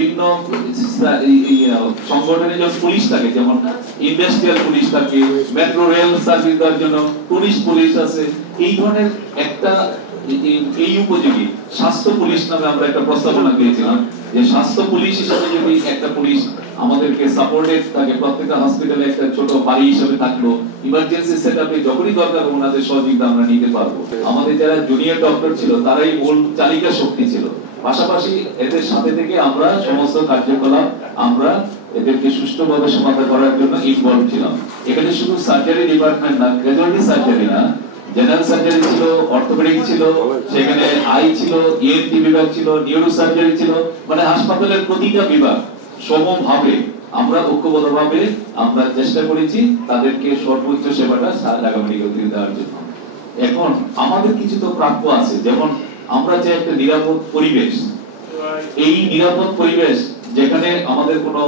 বিভিন্ন সংগঠনে যখন পুলিশ থাকে, যেমন ইন্ডাস্ট্রিয়াল পুলিশ থাকে, মেট্রো রেল সার্ভিস দেওয়ার জন্য টুরিস্ট পুলিশ আছে, এই ধরনের একটা এই উপযোগী স্বাস্থ্য পুলিশ নামে আমরা একটা প্রস্তাবনা দিয়েছিলাম যে স্বাস্থ্য পুলিশ হিসেবে যদি একটা পুলিশ আমাদেরকে সাপোর্টেড থাকে, প্রত্যেকটা হসপিটালে একটা ছোট বাড়ি হিসেবে থাকলো, ইমার্জেন্সি সেটআপে যখনই দরকার ওনাদের সহযোগিতা আমরা নিতে পারবো। আমাদের যারা জুনিয়র ডক্টর ছিল তারাই মূল চালিকা শক্তি ছিল। পাশাপাশি এদের সাথে থেকে আমরা সমস্ত কার্যকলাপ আমরা এদেরকে সুষ্ঠুভাবে সমাধান করার জন্য ইনভলভ ছিলাম। এখানে শুধু সার্জারি ডিপার্টমেন্ট না, ক্যাজুয়ালিটি সার্জারি না, জেনারেল সার্জারি ছিল, অর্থোপেডিক ছিল, সেখানে আই ছিল, ইএনটি বিভাগ ছিল, নিউরো সার্জারি ছিল, মানে হাসপাতালের প্রতিটা বিভাগ সমভাবে আমরা ঐক্যবদ্ধভাবে আমরা চেষ্টা করেছি তাদেরকে সর্বোচ্চ সেবাটা ঢাকা মেডিকেল থেকে দেওয়ার জন্য। এখন আমাদের কিছু তো প্রাপ্য আছে, যেমন আমরা চাই একটা নিরাপদ পরিবেশ। এই নিরাপদ পরিবেশ যেখানে আমাদের কোনো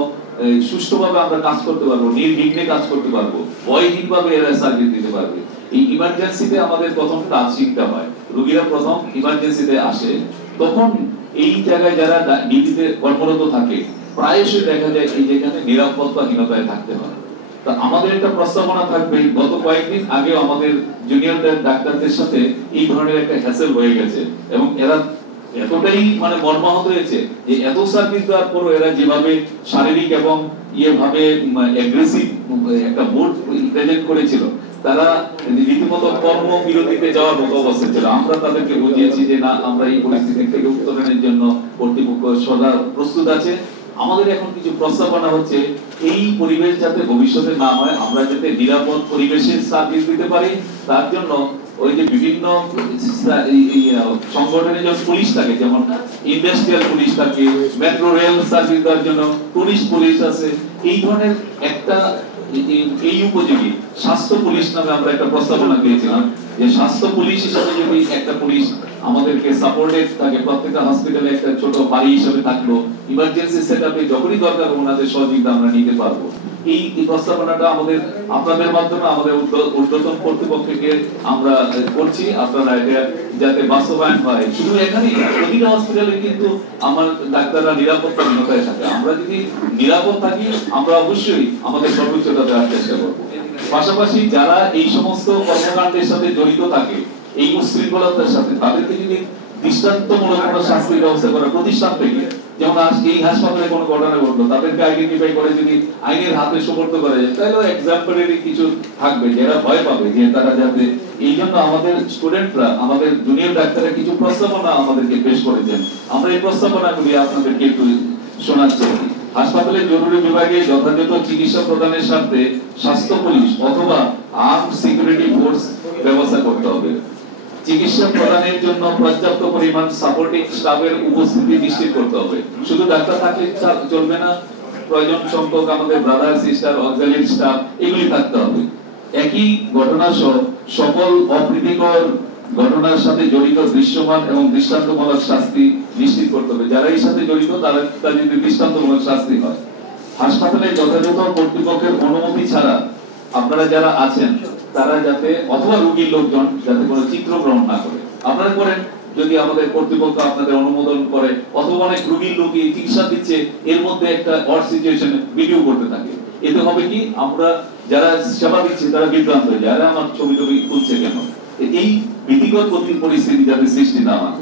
সুষ্ঠুভাবে আমরা কাজ করতে পারবো, নির্বিঘ্নে কাজ করতে পারবো, ভয়হীনভাবে এরা সার্ভিস দিতে পারবে। এই ইমার্জেন্সিতে আমাদের প্রথম টাচিংটা হয়, রোগীরা প্রথম ইমার্জেন্সিতে আসে, তখন এই জায়গায় যারা ডিউটিতে কর্মরত থাকে প্রায়শই দেখা যায় এই যেখানে নিরাপত্তাহীনতায় থাকতে হয়। তা আমাদের একটা প্রস্তাবনা থাকবে, গত কয়েকদিন আগেও আমাদের জুনিয়র ডাক্তারদের সাথে এই ধরনের একটা হ্যাসেল হয়ে গেছে এবং এরা এতটাই মানে মর্মাহত হয়েছে যে এত সার্ভিস দেওয়ার পরও এরা যেভাবে শারীরিক এবং ভাবে অ্যাগ্রেসিভ একটা মুড প্রেজেন্ট করেছিল, তারা রীতিমতো কর্মবিরতিতে যাওয়ার মতো অবস্থা ছিল। আমরা তাদেরকে বুঝিয়েছি যে না, আমরা এই পরিস্থিতি থেকে উত্তরণের জন্য কর্তৃপক্ষ সদা প্রস্তুত আছে। আমাদের এখন কিছু প্রস্তাবনা হচ্ছে এই পরিবেশ যাতে ভবিষ্যতে না হয়, আমরা যাতে নিরাপদ পরিবেশে সার্ভিস দিতে পারি, তার জন্য ওই যে বিভিন্ন সংগঠনে যখন পুলিশ থাকে, যেমন ইন্ডাস্ট্রিয়াল পুলিশ থাকে, মেট্রো রেল সার্ভিস দেওয়ার জন্য টুরিস্ট পুলিশ আছে, এই ধরনের একটা এই উপযোগী স্বাস্থ্য পুলিশ নামে আমরা একটা প্রস্তাবনা দিয়েছিলাম যে স্বাস্থ্য পুলিশ হিসেবে যদি একটা পুলিশ আমাদেরকে সাপোর্টেড থাকে, প্রত্যেকটা হসপিটালে একটা ছোট বাড়ি হিসেবে থাকলো, ইমার্জেন্সি সেটআপে যখনই দরকার ওনাদের সহযোগিতা আমরা নিতে পারবো। এই প্রস্তাবনাটা আমাদের আপনাদের মাধ্যমে আমাদের ঊর্ধ্বতন কর্তৃপক্ষকে আমরা করছি, আপনারা এটা যাতে বাস্তবায়ন হয়। শুধু এখানেই না, প্রতিটা হসপিটালে কিন্তু আমার ডাক্তাররা নিরাপত্তাহীনতায় থাকে। আমরা যদি নিরাপদ থাকি আমরা অবশ্যই আমাদের সর্বোচ্চটা দেওয়ার চেষ্টা করব। পাশাপাশি যারা এই সমস্ত কর্মকাণ্ডের সাথে জড়িত থাকে, এই উশৃঙ্খলতার সাথে, তাদেরকে যদি দৃষ্টান্তমূলক কোনো শাস্তির ব্যবস্থা করা প্রতিষ্ঠান থেকে, যেমন আজকে এই হাসপাতালে কোনো ঘটনা ঘটলো, তাদেরকে আইডেন্টিফাই করে যদি আইনের হাতে সুপর্দ করা যায়, তাহলে এক্সাম্পলারি কিছু থাকবে যারা ভয় পাবে যে তারা যাতে। এই জন্য আমাদের স্টুডেন্টরা, আমাদের জুনিয়র ডাক্তাররা কিছু প্রস্তাবনা আমাদেরকে পেশ করেছেন, আমরা এই প্রস্তাবনাগুলি আপনাদেরকে একটু শোনাচ্ছি। হাসপাতালে জরুরি বিভাগে যথাযথ চিকিৎসা প্রদানের স্বার্থে স্বাস্থ্য পুলিশ অথবা আর্ম সিকিউরিটি ফোর্স ব্যবস্থা করতে হবে। চিকিৎসা প্রদানের জন্য পর্যাপ্ত পরিমাণ সাপোর্টিং স্টাফের উপস্থিতি নিশ্চিত করতে হবে। শুধু ডাক্তার থাকলে চলবে না, প্রয়োজন সংখ্যক আমাদের ব্রাদার সিস্টার অক্সিলারি স্টাফ এগুলি থাকতে হবে। একই ঘটনা সহ সকল অপ্রীতিকর ঘটনার সাথে জড়িত দৃশ্যমান এবং দৃষ্টান্তমূলক শাস্তি নিশ্চিত করতে হবে। যারা এই সাথে জড়িত তারা যদি দৃষ্টান্তমূলক শাস্তি হয়। হাসপাতালে যথাযথ কর্তৃপক্ষের অনুমতি ছাড়া আপনারা যারা আছেন তারা যাতে, অথবা রোগীর লোকজন যাতে কোনো চিত্র গ্রহণ না করে। আপনারা করেন যদি আমাদের কর্তৃপক্ষ আপনাদের অনুমোদন করে, অথবা অনেক রোগীর লোক চিকিৎসা দিচ্ছে এর মধ্যে একটা অড সিচুয়েশন ভিডিও করতে থাকে, এতে হবে কি আমরা যারা সেবা দিচ্ছি তারা বিভ্রান্ত হয়ে যায়, আমার ছবি টবি তুলছে কেন। এই ভীতিকর পরিস্থিতি যাতে সৃষ্টি না হয়।